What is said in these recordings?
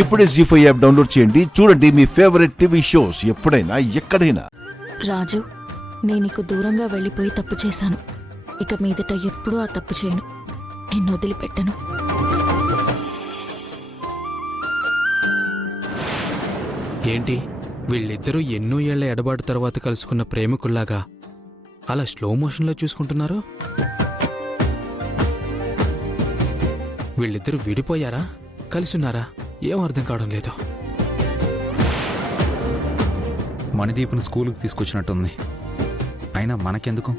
ఇప్పుడే జీ5 app download చేయండి. చూడండి మీ ఫేవరెట్ టీవీ షోస్ ఎప్పుడైనా ఎక్కడైనా. రాజు, నేను నీకు దూరంగా వెళ్ళిపోయి తప్పు చేశాను. ఇక మీదట ఎప్పుడూ ఆ తప్పు చేయను. నిన్ను వదిలిపెట్టను. ఏంటి వీళ్ళిద్దరూ ఎన్నో ఏళ్ల ఎడబాటు తర్వాత కలుసుకున్న ప్రేమికుల్లాగా అలా స్లో మోషన్లో చూసుకుంటున్నారు? వీళ్ళిద్దరూ విడిపోయారా, కలిసున్నారా? ఏం అర్థం కావడం లేదు. మణిదీపుని స్కూలుకి తీసుకొచ్చినట్టుంది. అయినా మనకెందుకు?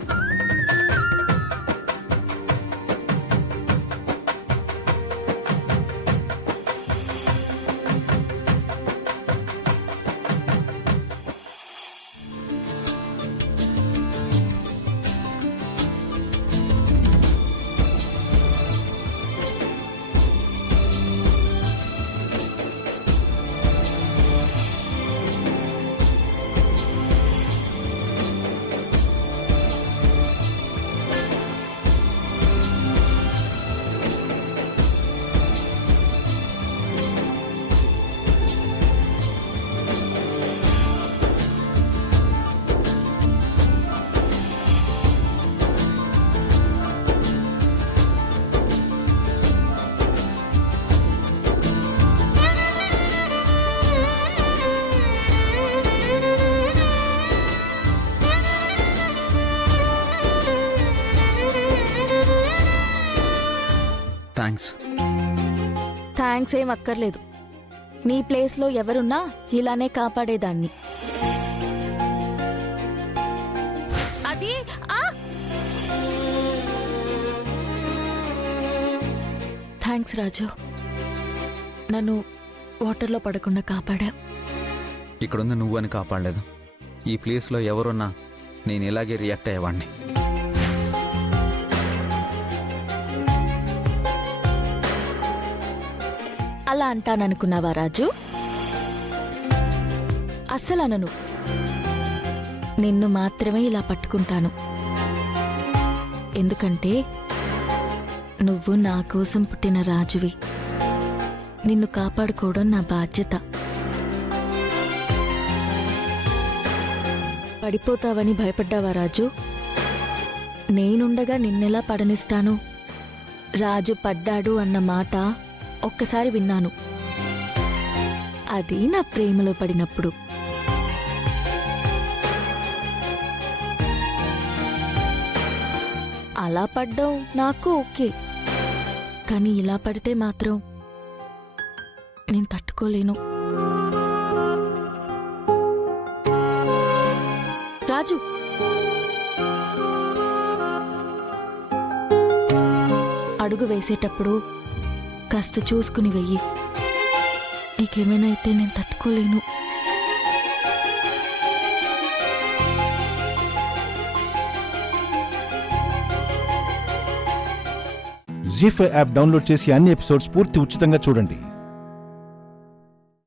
థ్యాంక్స్ ఏం అక్కర్లేదు. నీ ప్లేస్లో ఎవరున్నా ఇలానే కాపాడేదాన్ని. అది థ్యాంక్స్ రాజు, నన్ను వాటర్లో పడకుండా కాపాడా. ఇక్కడుంది నువ్వు అని కాపాడలేదు. ఈ ప్లేస్లో ఎవరున్నా నేను ఇలాగే రియాక్ట్ అయ్యేవాడిని. అలా అంటాననుకున్నావా రాజు? అస్సలు అనను. నిన్ను మాత్రమే ఇలా పట్టుకుంటాను. ఎందుకంటే నువ్వు నా కోసం పుట్టిన రాజువి. నిన్ను కాపాడుకోవడం నా బాధ్యత. పడిపోతావని భయపడ్డావా రాజు? నేనుండగా నిన్నెలా పడనిస్తాను? రాజు పడ్డాడు అన్న మాట ఒక్కసారి విన్నాను. అది నా ప్రేమలో పడినప్పుడు. అలా పడ్డం నాకు ఓకే, కానీ ఇలా పడితే మాత్రం నేను తట్టుకోలేను. రాజు, అడుగు వేసేటప్పుడు కాస్త చూసుకుని వెయ్యి. నీకేమైనా అయితే నేను తట్టుకోలేను. జీ5 యాప్ డౌన్లోడ్ చేసి అన్ని ఎపిసోడ్స్ పూర్తి ఉచితంగా చూడండి.